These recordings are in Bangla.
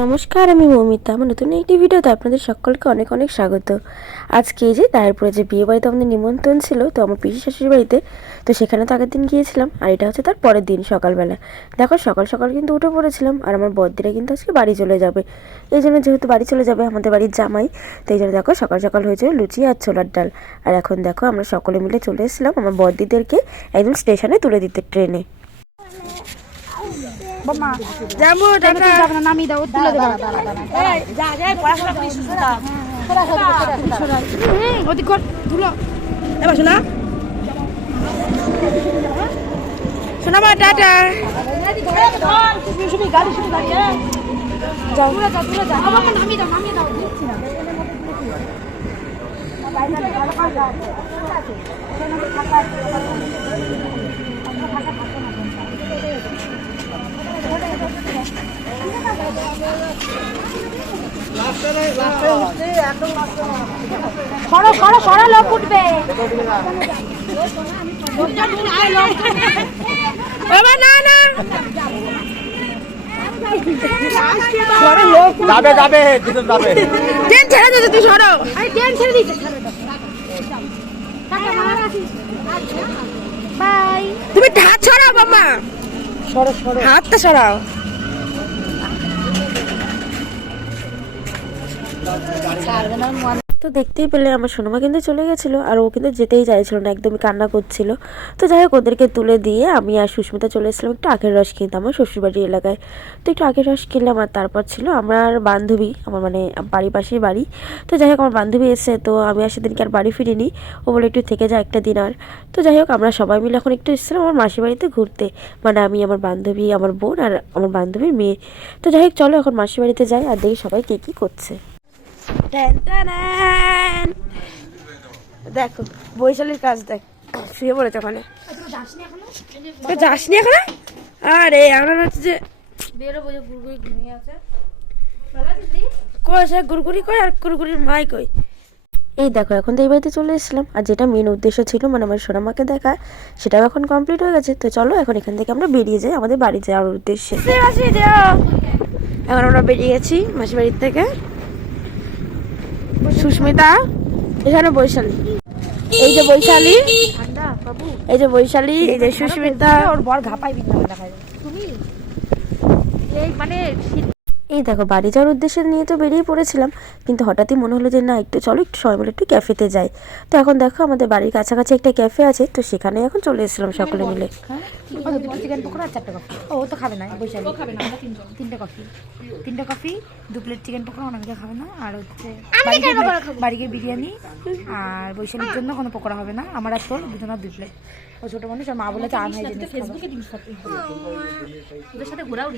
নমস্কার, আমি মৌমিতা। আমার নতুন একটি ভিডিওতে আপনাদের সকলকে অনেক অনেক স্বাগত। আজকে এই যে তারপরে যে বিয়ে বাড়িতে আমাদের নিমন্ত্রণ ছিল, তো আমার পিসি শাশুড়ির বাড়িতে, তো সেখানে তো আগের দিন গিয়েছিলাম, আর এটা হচ্ছে তার পরের দিন সকালবেলা। দেখো সকাল সকাল কিন্তু উঠে পড়েছিলাম, আর আমার বড়দিরা কিন্তু আজকে বাড়ি চলে যাবে। এই জন্য যেহেতু বাড়ি চলে যাবে আমাদের বাড়ির জামাই, তো এই জন্য দেখো সকাল সকাল হয়েছিল লুচি আর ছোলার ডাল। আর এখন দেখো আমরা সকলে মিলে চলে এসেছিলাম আমার বড়দিদেরকে একদম স্টেশনে তুলে দিতে, ট্রেনে। যাবো টাকা নামিয়ে দাও, তুলে দেবো। শোনা শোনা মা, টাটা। সরো সরো সরো, লোক উঠবে। বাবা না না, যাবে যাবে দিদুন যাবে। ট্রেন ছেড়ে দিতে, তুই সরো। ট্রেন ছেড়ে দিচ্ছে। বাই। তুমি হাত ছড়াও বাবা, হাতটা সরাও। তো দেখতেই পেলে আমার সোনামা কিন্তু চলে গেছিলো, আর ও কিন্তু যেতেই চাইছিল না, একদমই কান্না করছিল। তো যাই হোক ওদেরকে তুলে দিয়ে আমি আর সুস্মিতা চলে এসেছিলাম একটু আখের রস কিনতে আমার শ্বশুরবাড়ির এলাকায়। তো একটু আখের রস কিনলাম, আর তারপর ছিল আমার বান্ধবী, আমার মানে বাড়ির পাশেই বাড়ি। তো যাই হোক আমার বান্ধবী এসে, তো আমি আর সেদিনকে আর বাড়ি ফিরিনি। ও বলে একটু থেকে যা একটা দিন আর। তো যাই হোক আমরা সবাই মিলে এখন একটু এসেছিলাম আমার মাসির বাড়িতে ঘুরতে, মানে আমি, আমার বান্ধবী, আমার বোন আর আমার বান্ধবীর মেয়ে। তো যাই হোক চলো এখন মাসির বাড়িতে যাই আর দেখি সবাই কে কী করছে। দেখো বৈশালীর কাজ, দেখ শুয়ে পড়েছে ওখানে। যাসনি এখানে? আরে আমরা হচ্ছে যে কই, সে গুড়গুড়ি কই আর গুড়গুড়ির মাই কই? এই দেখো এখন তো এই বাড়িতে চলে এসেছিলাম, আর যেটা মেন উদ্দেশ্য ছিল মানে আমার সোনামাকে দেখা, সেটাও এখন কমপ্লিট হয়ে গেছে। তো চলো এখন এখান থেকে আমরা বেরিয়ে যাই আমাদের বাড়ি যাওয়ার উদ্দেশ্যে। এখন আমরা বেরিয়ে গেছি মাসির বাড়ির থেকে। সুস্মিতা, এখানে বৈশালী, এই যে বৈশালী, এই যে বৈশালী, এই যে সুস্মিতা। ওর বর ঘাপাই বিদ্যা দেখা যায়। তুমি এই মানে এই দেখো বাড়ি যাওয়ার উদ্দেশ্যে নিয়ে তো বেরিয়ে পড়েছিলাম, কিন্তু হঠাৎই মনে হলো যে না একটু চলো একটু সবাই মিলে একটু ক্যাফেতে যাই। তো এখন দেখো আমাদের বাড়ির কাছাকাছি একটা ক্যাফে আছে, তো সেখানে এখন চলে এসেছিলাম সকলে মিলে। চিকেন পকোড়া আর 4টা কফি। ও তো খাবে না, বৈশালী খাবে না, আমরা 3টা কফি, 3টা কফি, 2 প্লেট চিকেন পকোড়া, অনেকে খাবে না। আর হচ্ছে বাড়িকে বিরিয়ানি, আর বৈশালীর জন্য কোনো পকোড়া হবে না। আমার আর তোর দুজনের 2 প্লেট। ও ছোট মানুষ, আর মা বলে চা নাই জিনিস ওদের সাথে ঘোরাও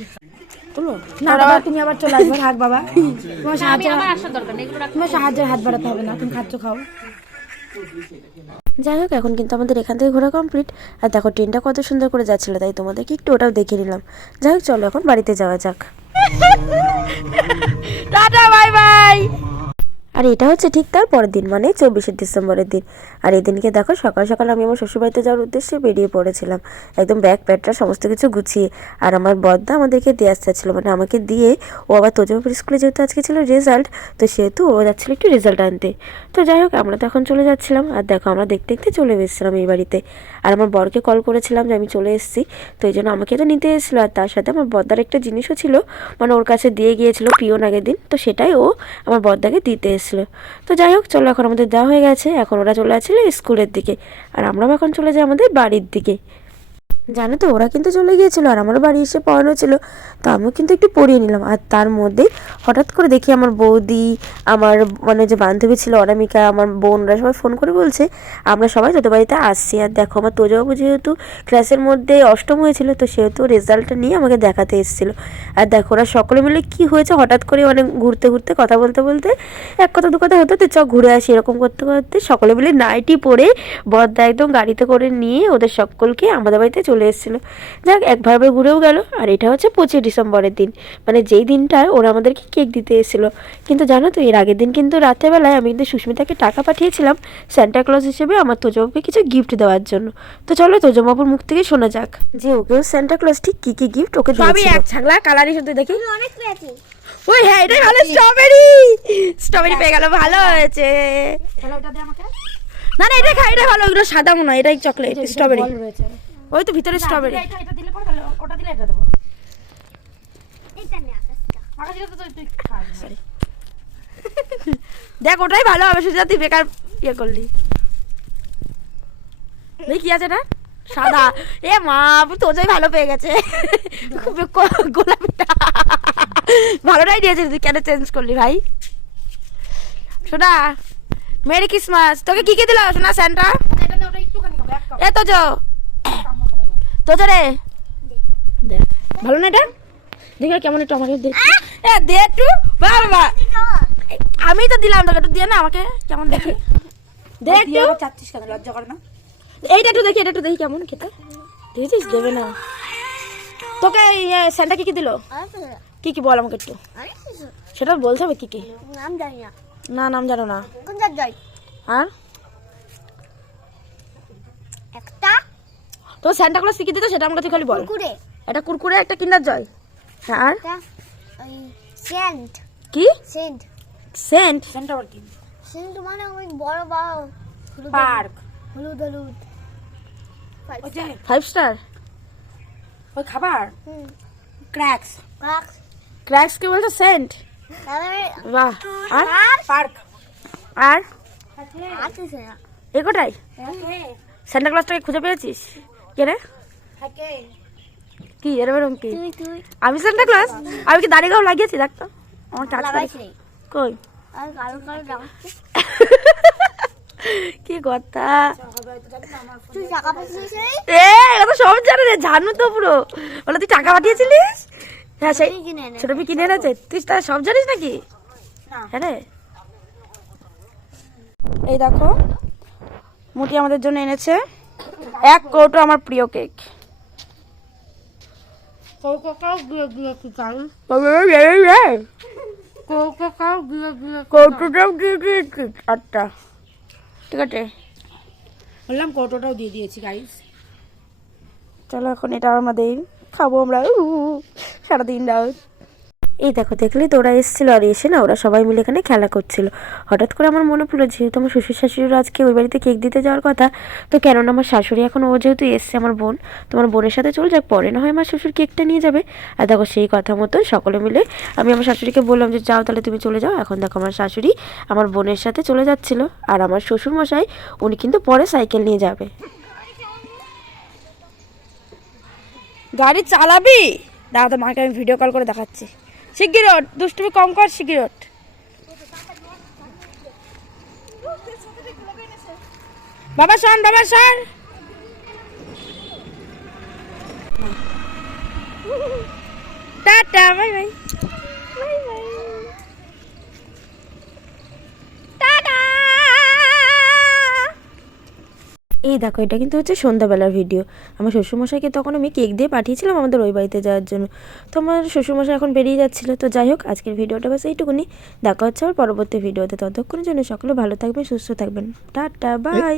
না বাবা, তুমি আবার চলে আসবে। থাক বাবা, তোমার সাহায্যের হাত বাড়াতে হবে না, তুমি খাচ্ছ খাও। যাই হোক এখন কিন্তু আমাদের এখান থেকে ঘোরা কমপ্লিট, আর দেখো ট্রেনটা কত সুন্দর করে যাচ্ছিলো, তাই তোমাদেরকে একটু ওটাও দেখে নিলাম। যাই হোক চলো এখন বাড়িতে যাওয়া যাক। Tata bye bye. আর এটা হচ্ছে ঠিক তার পরের দিন, মানে 24শে ডিসেম্বরের দিন। আর এই দিনকে দেখো সকাল সকাল আমি আমার শ্বশুরবাড়িতে যাওয়ার উদ্দেশ্যে বেরিয়ে পড়েছিলাম, একদম ব্যাগ প্যাটরা সমস্ত কিছু গুছিয়ে। আর আমার বড়দা আমাদেরকে দিয়ে আসতে যাচ্ছিলো, মানে আমাকে দিয়ে ও আবার তোজবাপুর স্কুলে যেহেতু আজকে ছিল রেজাল্ট, তো সেহেতু ও যাচ্ছিলো একটু রেজাল্ট আনতে। তো যাই হোক আমরা তো এখন চলে যাচ্ছিলাম, আর দেখো আমরা দেখতে দেখতে চলে এসেছিলাম এই বাড়িতে। আর আমার বরকে কল করেছিলাম যে আমি চলে এসেছি, তো এই জন্য আমাকে তো নিতে এসেছিলো। আর তার সাথে আমার বড়দার একটা জিনিসও ছিল, মানে ওর কাছে দিয়ে গিয়েছিলো পিওন আগের দিন, তো সেটাই ও আমার বড়দাকে দিতে এসেছিলো। তো যাই হোক চলো এখন আমাদের দেওয়া হয়ে গেছে, এখন ওরা চলে আসছিল স্কুলের দিকে, আর আমরাও এখন চলে যাই আমাদের বাড়ির দিকে। জানো তো ওরা কিন্তু চলে গিয়েছিলো, আর আমারও বাড়ি এসে পড়ানো ছিল, তো আমিও কিন্তু একটু পড়িয়ে নিলাম। আর তার মধ্যে হঠাৎ করে দেখি আমার বৌদি, আমার মানে যে বান্ধবী ছিল অনামিকা, আমার বোনরা সবাই ফোন করে বলছে আমরা সবাই তোদের বাড়িতে আসছি। আর দেখো আমার তোজবাবু যেহেতু ক্লাসের মধ্যে অষ্টম হয়েছিল, তো সেহেতু রেজাল্টটা নিয়ে আমাকে দেখাতে এসেছিলো। আর দেখো ওরা সকলে মিলে কি হয়েছে হঠাৎ করে মানে ঘুরতে ঘুরতে কথা বলতে বলতে এক কথা দু কথা হতো, তো চ ঘুরে আসি এরকম করতে করতে সকলে মিলে নাইটি পরে বড়দা একদম গাড়িতে করে নিয়ে ওদের সকলকে আমাদের বাড়িতে চলে এসেছিলো। যাক একভাবে ঘুরেও গেল। আর এটা হচ্ছে 25 ডিসেম্বরের দিন, মানে যেই দিনটায় ওরা আমাদেরকে কেক দিতে এসেছিলো। কিন্তু জানো তো এর আগের দিন কিন্তু রাত্রেবেলায় আমি কিন্তু সুস্মিতাকে টাকা পাঠিয়েছিলাম সান্টা ক্লজ হিসেবে আমার তোজবাবুকে কিছু গিফট দেওয়ার জন্য। তো চলো তোজবাবুর মুখ থেকে শোনা যাক যে ওকেও সান্টা ক্লজ ঠিক কী কী গিফট ওকে দিয়েছিল। সবই এক ছাগলা কালারই শুধু দেখি। ওই হ্যাঁ এটাই ভালো, স্ট্রবেরি স্ট্রবেরি পেয়ে গেল, ভালো হয়েছে। তাহলে ওটা দে আমাকে। না না এটা খাই, এটা ভালো, ওগুলো সাদা মনে হয়, এটাই চকলেট স্ট্রবেরি। বল রয়েছে। ওই তো ভিতরে স্ট্রবেরি। এটা দিলে পরে ভালো, ওটা দিলে এটা দেবো। আকাশটা তো তুই খা। সরি দেখ ওটাই ভালো হবে, সুজা তুই বেকার ইয়ে করলি। দেখি কি আছে এটা, সাদা। এ মা তোজাই ভালো পেয়ে গেছে, খুব গোলাপিটা ভালোটাই দিয়েছে, তুই কেন চেঞ্জ করলি ভাই? শোনা মেরি ক্রিসমাস। তোকে কি কি দিল শোনা স্যান্টা? এটা দে, ওটা একটুখানি খাবো, এক কাপ। এ তোজো তোজো রে দেখ ভালো না এটা, দেখি কেমন একটু আমাকে দে। এ দে একটু, বাবা আমি তো দিলাম তোকে, একটু দিয়ে না আমাকে কেমন দেখি, দে একটু। আবার চাচ্ছিস কেন, লজ্জা করে না? এইটা একটু দেখি, এটা একটু দেখি কেমন খেতে। দেখেছিস দেবে না তোকে। স্যান্টা কি কি দিল? কি কি বল আমাকে একটু, সেটা বলতে হবে কি কি। নাম জানি না। না নাম জানো না। কোন জাত যাই? আর একটা তো স্যান্টা ক্লজ শিখিয়ে দিত, সেটা আমার কাছে খালি বল। কুকুরে, এটা কুরকুরে, একটা কিন্ডার জয়। হ্যাঁ আর একটা ওই সেন্ট, কি সেন্ট, সেন্ট? সেন্ট আবার কি? সেন্ট মানে ওই বড় বড় হলুদ পার্ক। হলুদ হলুদ। ওই যে 5 স্টার ওই খাবার হুম, ক্র্যাকস। ক্রাক্স। ক্র্যাক্স কি বলছো? সেন্ট। তাহলে বাহ। আর পার্ক। আর আর কিছু না। এ কোটাই স্যান্টা ক্লজটাকে খুঁজে পেয়েছিস? কে রে? কি এরকম কি? তুই তুই আমি সান্টা ক্লজ? আমি কি দাড়ি গাও লাগিয়েছি? দেখতো আমার টাচ করে। লাগাইছিস কই আর কালো কালো লাগাচ্ছিস। কি কথা? তুই টাকা পাঠিয়েছিস? এ এটা তো সব জানে রে, জানু তো পুরো। বলে তুই টাকা পাঠিয়েছিলিস? হ্যাঁ সেই কিনে এনে। ছোট কিনে এনেছে, তুই তা সব জানিস নাকি? না। হ্যাঁ রে। এই দেখো মুটি আমাদের জন্য এনেছে 1 কৌটো আমার প্রিয় কেক। কোকাও গুলো গুলো কি চাই? কোকাও গুলো গুলো। কৌটোটাও দিয়ে দিয়েছি। আচ্ছা ঠিক আছে বললাম কৌটোটাও দিয়ে দিয়েছি গাইস। চলো এখন এটা আমাদের খাবো আমরা সারাদিন রাত। এই দেখো দেখলি তো ওরা এসেছিলো, আর এসে না ওরা সবাই মিলে এখানে খেলা করছিল। হঠাৎ করে আমার মনে পড়লো যেহেতু আমার শ্বশুর শাশুড়ির আজকে ওই বাড়িতে কেক দিতে যাওয়ার কথা, তো কেননা আমার শাশুড়ি এখন ও যেহেতু এসছে আমার বোন, তোমার বোনের সাথে চলে যাক, পরে না হয় আমার শ্বশুর কেকটা নিয়ে যাবে। আর দেখো সেই কথা মতো সকলে মিলে আমি আমার শাশুড়িকে বললাম যে যাও তাহলে তুমি চলে যাও। এখন দেখো আমার শাশুড়ি আমার বোনের সাথে চলে যাচ্ছিল, আর আমার শ্বশুর মশাই উনি কিন্তু পরে সাইকেল নিয়ে যাবে। গাড়ি চালাবি? দাঁড়া তো মাকে আমি ভিডিও কল করে দেখাচ্ছি। শিগগির ওঠ, দুষ্টুমি কম কর, শিগগির ওঠ। বাবা শোন, বাবা শোন। Tata bye bye. Bye bye. Tata. এই দেখো এটা কিন্তু হচ্ছে সন্ধ্যাবেলার ভিডিও। আমার শ্বশুরমশাইকে তখন আমি কেক দিয়ে পাঠিয়েছিলাম আমাদের ওই বাড়িতে যাওয়ার জন্য। তো আমার শ্বশুরমশাই এখন বেরিয়ে যাচ্ছিলো। তো যাই হোক আজকের ভিডিওটা বাস এইটুকুনি। দেখা হচ্ছে আমার পরবর্তী ভিডিওতে। ততক্ষণের জন্য সকলে ভালো থাকবেন, সুস্থ থাকবেন। Tata bye.